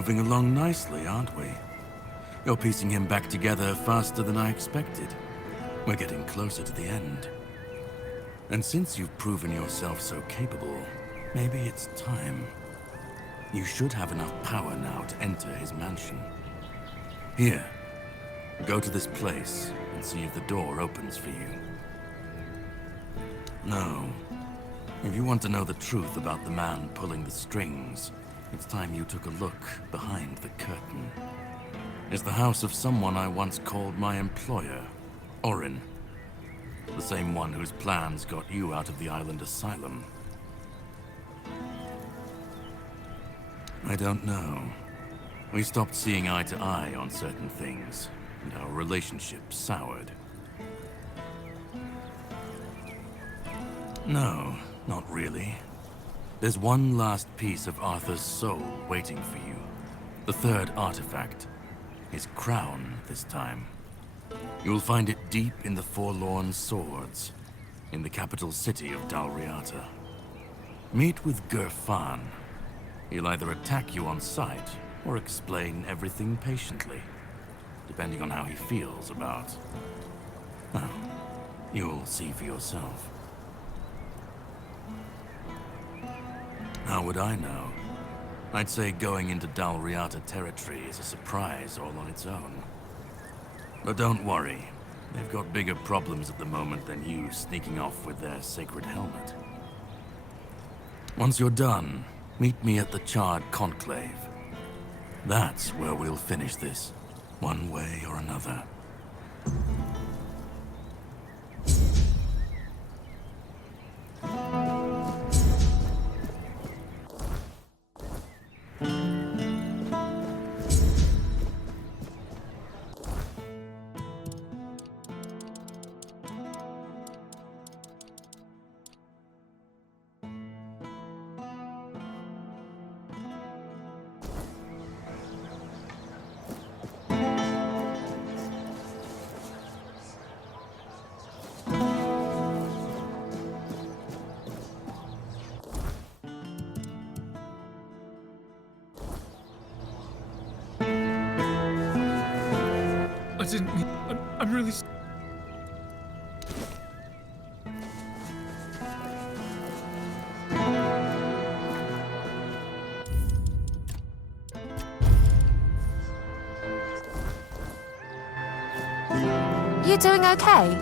moving along nicely, aren't we? You're piecing him back together faster than I expected. We're getting closer to the end. And since you've proven yourself so capable, maybe it's time. You should have enough power now to enter his mansion. Here, go to this place and see if the door opens for you. No. If you want to know the truth about the man pulling the strings, it's time you took a look behind the curtain. It's the house of someone I once called my employer, Orin. The same one whose plans got you out of the island asylum. I don't know. We stopped seeing eye to eye on certain things, and our relationship soured. No, not really. There's one last piece of Arthur's soul waiting for you. The third artifact. His crown, this time. You'll find it deep in the Forlorn Swords, in the capital city of Dalriata. Meet with Gerfan. He'll either attack you on sight, or explain everything patiently, depending on how he feels about... Well, you'll see for yourself. How would I know? I'd say going into Dalriata territory is a surprise all on its own. But don't worry, they've got bigger problems at the moment than you sneaking off with their sacred helmet. Once you're done, meet me at the Charred Conclave. That's where we'll finish this, one way or another. I didn't mean... I'm really... You doing okay?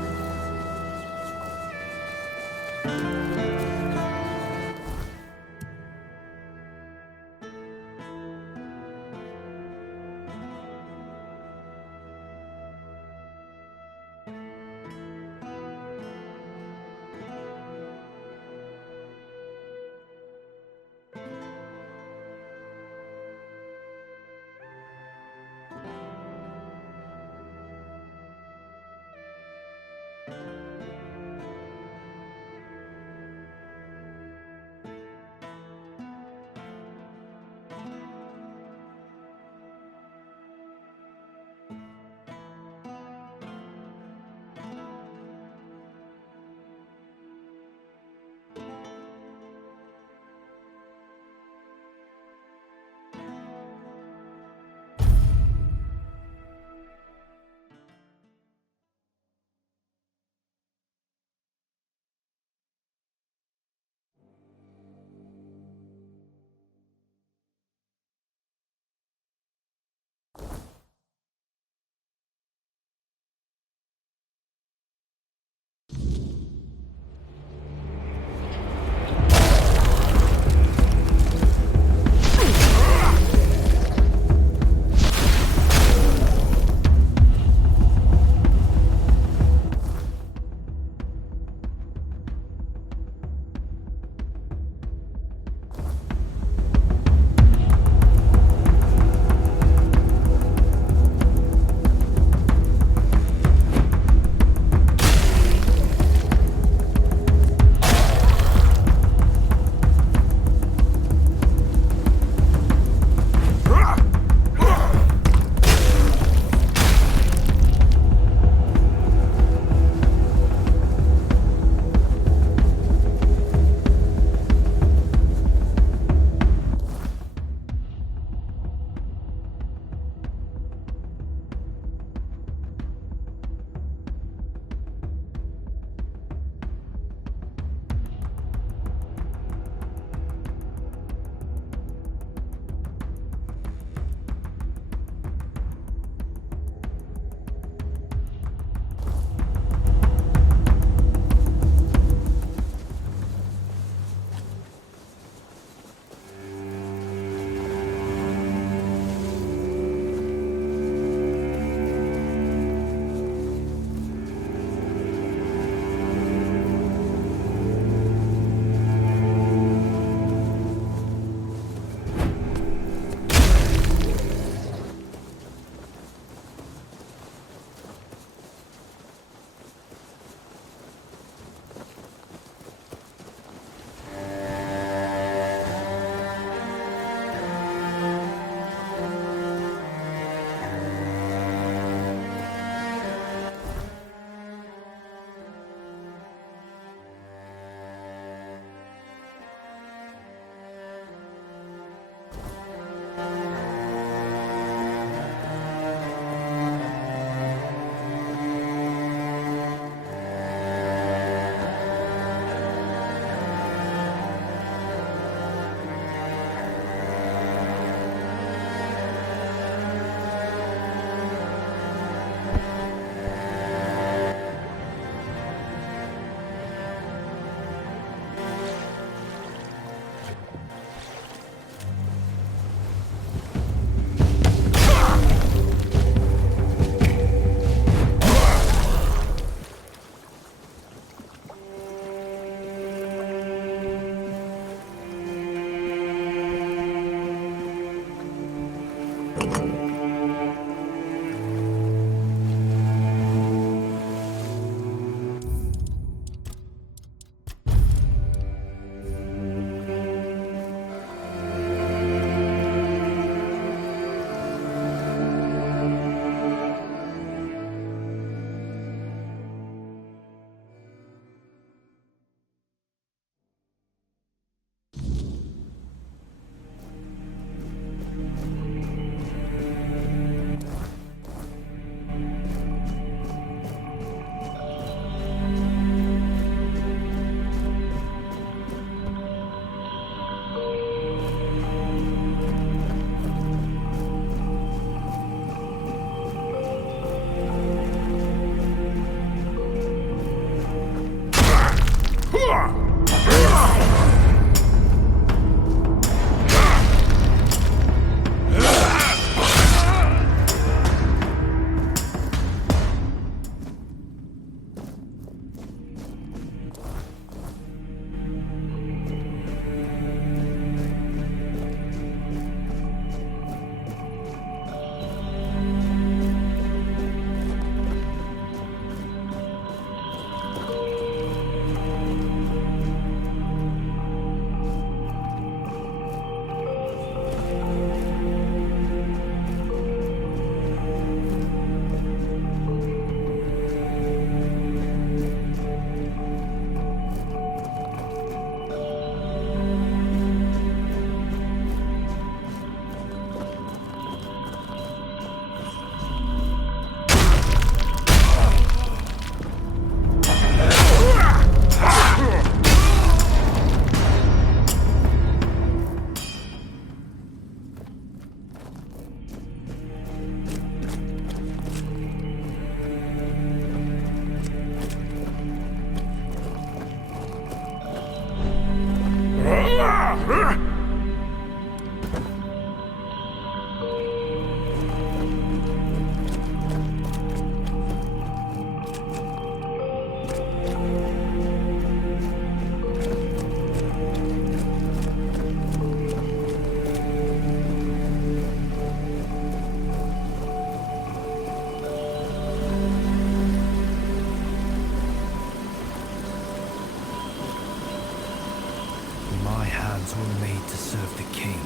My hands were made to serve the king,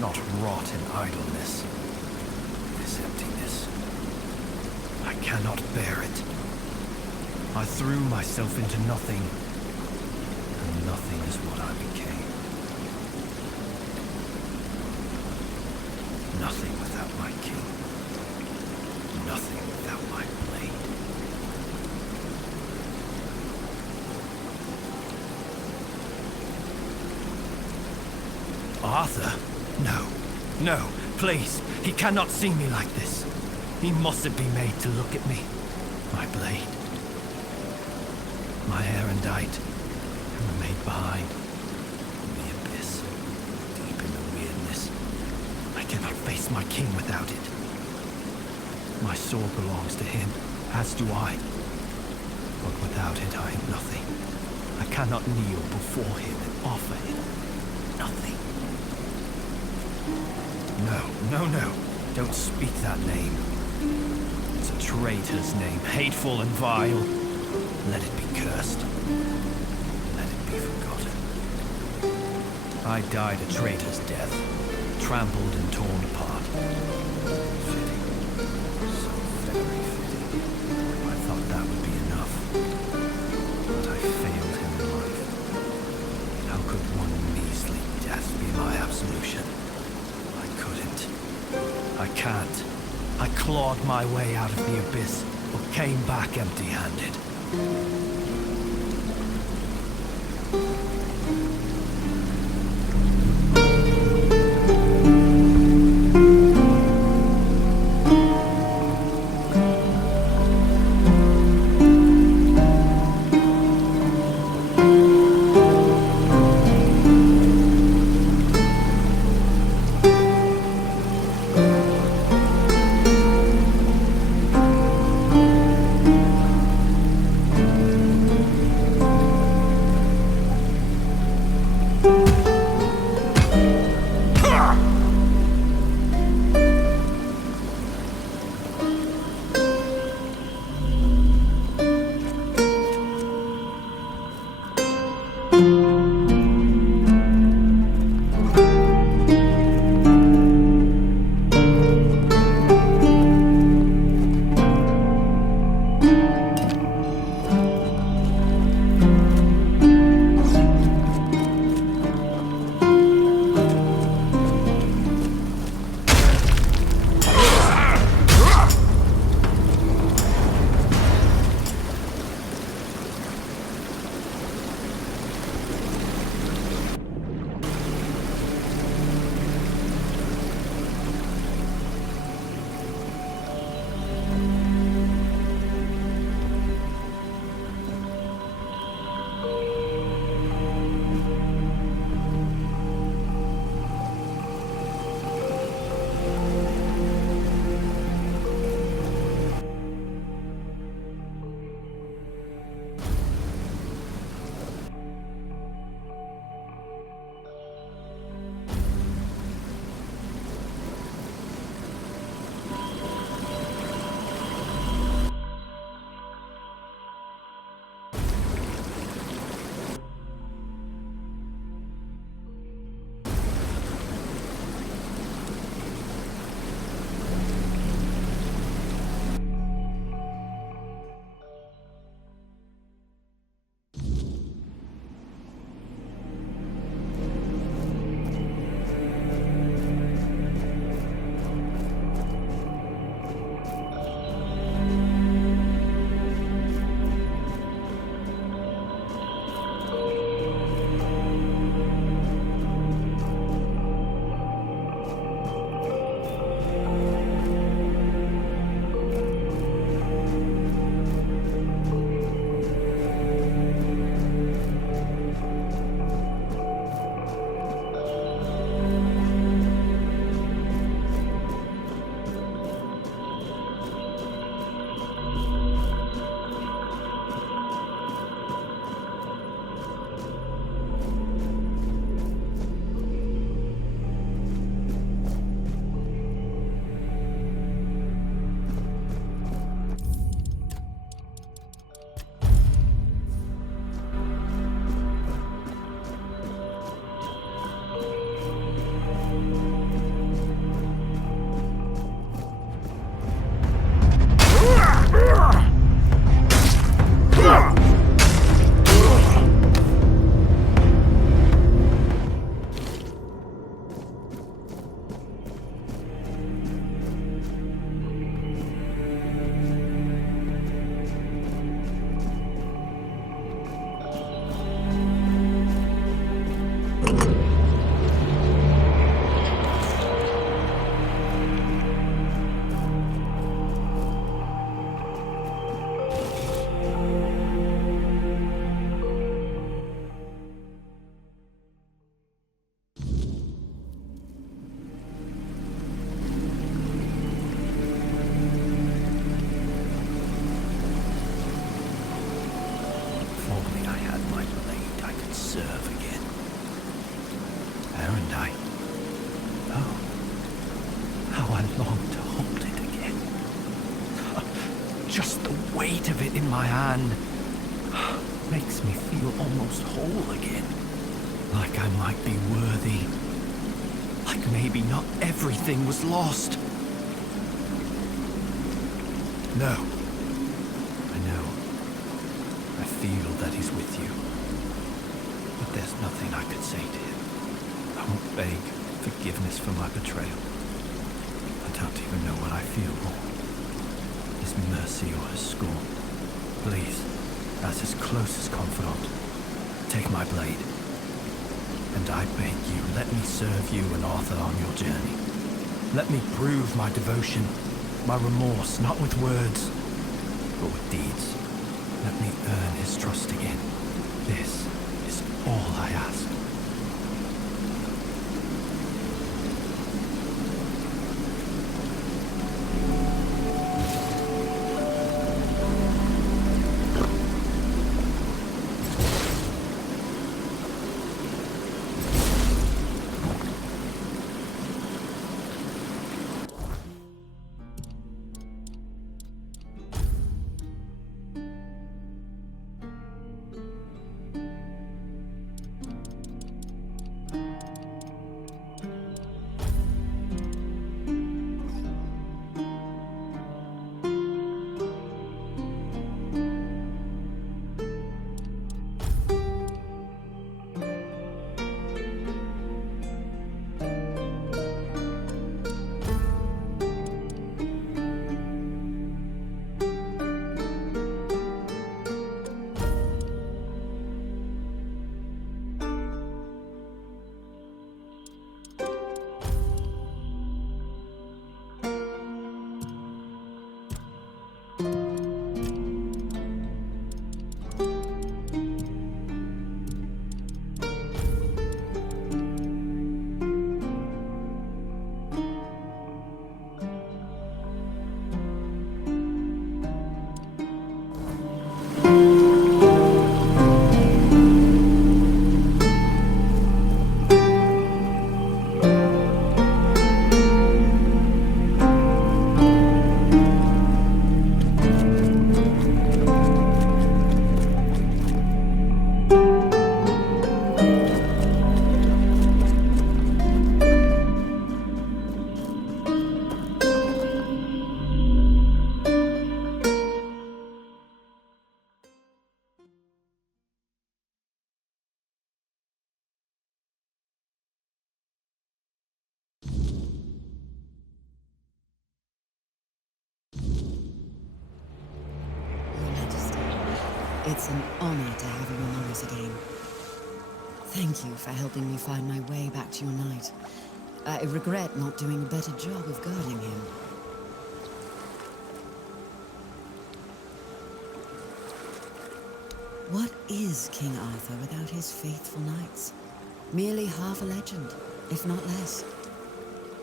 not rot in idleness. This emptiness, I cannot bear it. I threw myself into nothing, and nothing is what I became. Nothing without my king. Nothing without my blade. Arthur? No. No, please. He cannot see me like this. He mustn't be made to look at me. My blade. My erendite. Remained behind. In the abyss. Deep in the weirdness. I cannot face my king without it. My sword belongs to him, as do I. But without it, I am nothing. I cannot kneel before him and offer him nothing. No. Don't speak that name. It's a traitor's name, hateful and vile. Let it be cursed. Let it be forgotten. I died a traitor's death, trampled and torn apart. Fitting. So very fitting. I thought that would be enough. But I failed him in life. How could one measly death be my absolution? I couldn't. I can't. I clawed my way out of the abyss, but came back empty-handed. and I... Oh, how I long to hold it again. Just the weight of it in my hand makes me feel almost whole again. Like I might be worthy. Like maybe not everything was lost. No. I know. I feel that he's with you. But there's nothing I could say to him. I won't beg forgiveness for my betrayal. I don't even know what I feel more. His mercy or his scorn. Please, as his closest confidant, take my blade. And I beg you, let me serve you and Arthur on your journey. Let me prove my devotion, my remorse, not with words, but with deeds. Let me earn his trust again. This is all I ask. It's an honor to have you among us again. Thank you for helping me find my way back to your knight. I regret not doing a better job of guarding him. What is King Arthur without his faithful knights? Merely half a legend, if not less.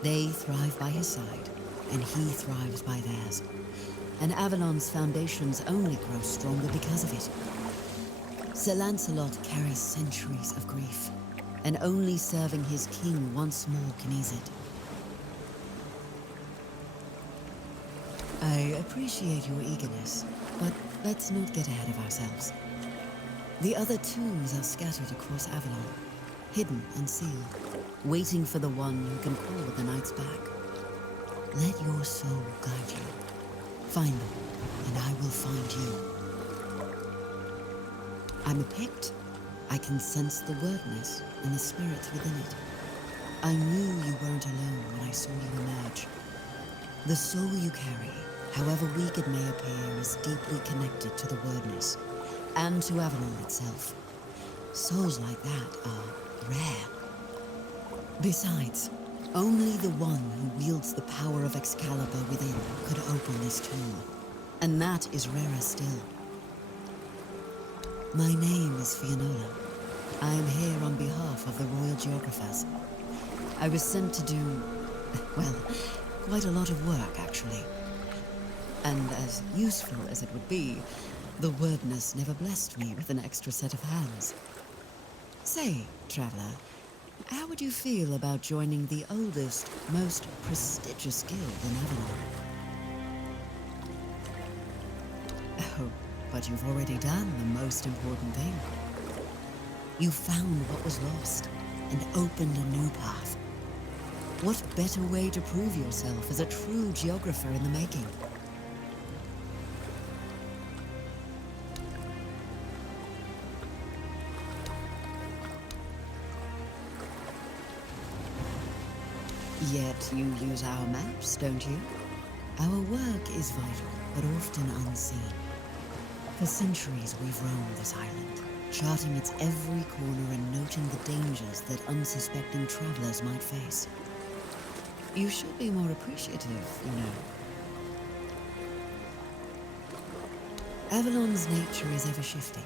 They thrive by his side, and he thrives by theirs. And Avalon's foundations only grow stronger because of it. Sir Lancelot carries centuries of grief, and only serving his king once more can ease it. I appreciate your eagerness, but let's not get ahead of ourselves. The other tombs are scattered across Avalon, hidden and sealed, waiting for the one who can call the knights back. Let your soul guide you. Find them, and I will find you. I'm a Pict. I can sense the wordness and the spirits within it. I knew you weren't alone when I saw you emerge. The soul you carry, however weak it may appear, is deeply connected to the wordness, and to Avalon itself. Souls like that are rare. Besides, only the one who wields the power of Excalibur within could open this tomb. And that is rarer still. My name is Fianola. I am here on behalf of the Royal Geographers. I was sent to do, well, quite a lot of work, actually. And as useful as it would be, the wordness never blessed me with an extra set of hands. Say, traveler, How would you feel about joining the oldest, most prestigious guild in Avalon? Oh, but you've already done the most important thing. You found what was lost and opened a new path. What better way to prove yourself as a true geographer in the making? Yet you use our maps, don't you? Our work is vital, but often unseen. For centuries we've roamed this island, charting its every corner and noting the dangers that unsuspecting travelers might face. You should be more appreciative, you know. Avalon's nature is ever-shifting,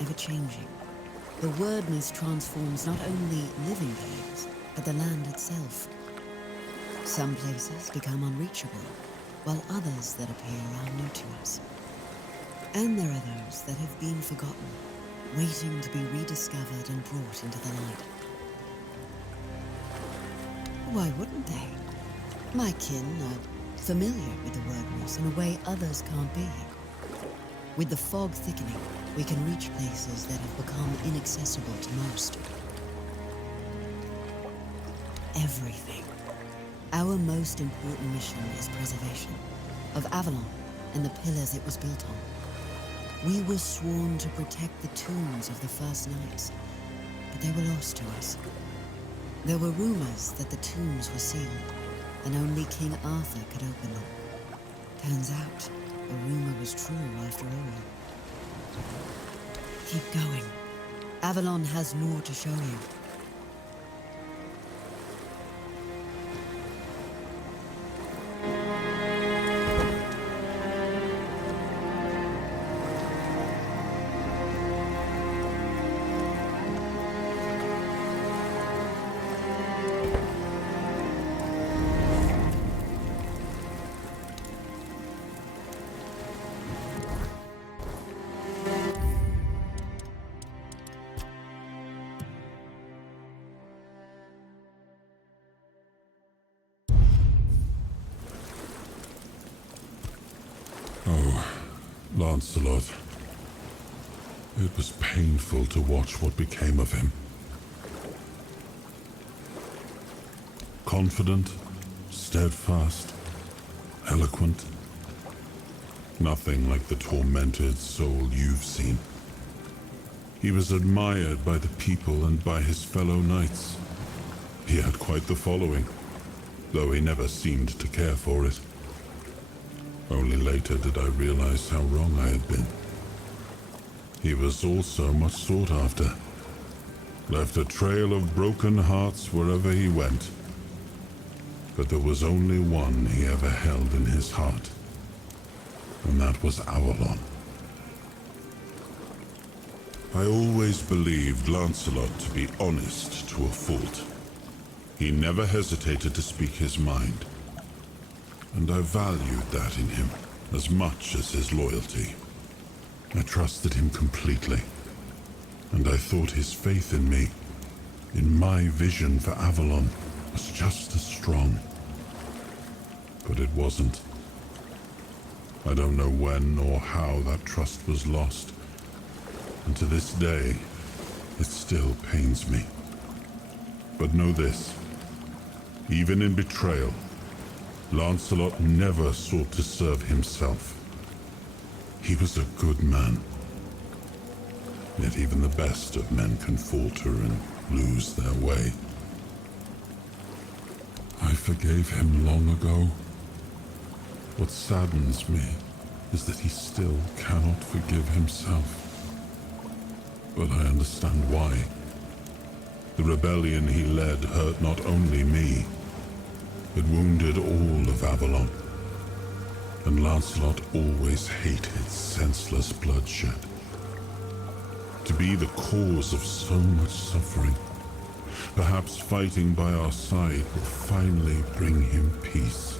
ever-changing. The wordness transforms not only living beings, but the land itself. Some places become unreachable, while others that appear are new to us. And there are those that have been forgotten, waiting to be rediscovered and brought into the light. Why wouldn't they? My kin are familiar with the wordness in a way others can't be. With the fog thickening, we can reach places that have become inaccessible to most. Everything. Our most important mission is preservation of Avalon and the pillars it was built on. We were sworn to protect the tombs of the first knights, but they were lost to us. There were rumors that the tombs were sealed, and only King Arthur could open them. Turns out, the rumor was true after all. Keep going. Avalon has more to show you. Lancelot. It was painful to watch what became of him. Confident, steadfast, eloquent. Nothing like the tormented soul you've seen. He was admired by the people and by his fellow knights. He had quite the following, though he never seemed to care for it. Only later did I realize how wrong I had been. He was also much sought after. Left a trail of broken hearts wherever he went. But there was only one he ever held in his heart. And that was Avalon. I always believed Lancelot to be honest to a fault. He never hesitated to speak his mind. And I valued that in him as much as his loyalty. I trusted him completely, and I thought his faith in me, in my vision for Avalon, was just as strong. But it wasn't. I don't know when or how that trust was lost, and to this day, it still pains me. But know this, even in betrayal, Lancelot never sought to serve himself. He was a good man. Yet even the best of men can falter and lose their way. I forgave him long ago. What saddens me is that he still cannot forgive himself. But I understand why. The rebellion he led hurt not only me, it wounded all of Avalon, and Lancelot always hated senseless bloodshed. To be the cause of so much suffering, perhaps fighting by our side will finally bring him peace.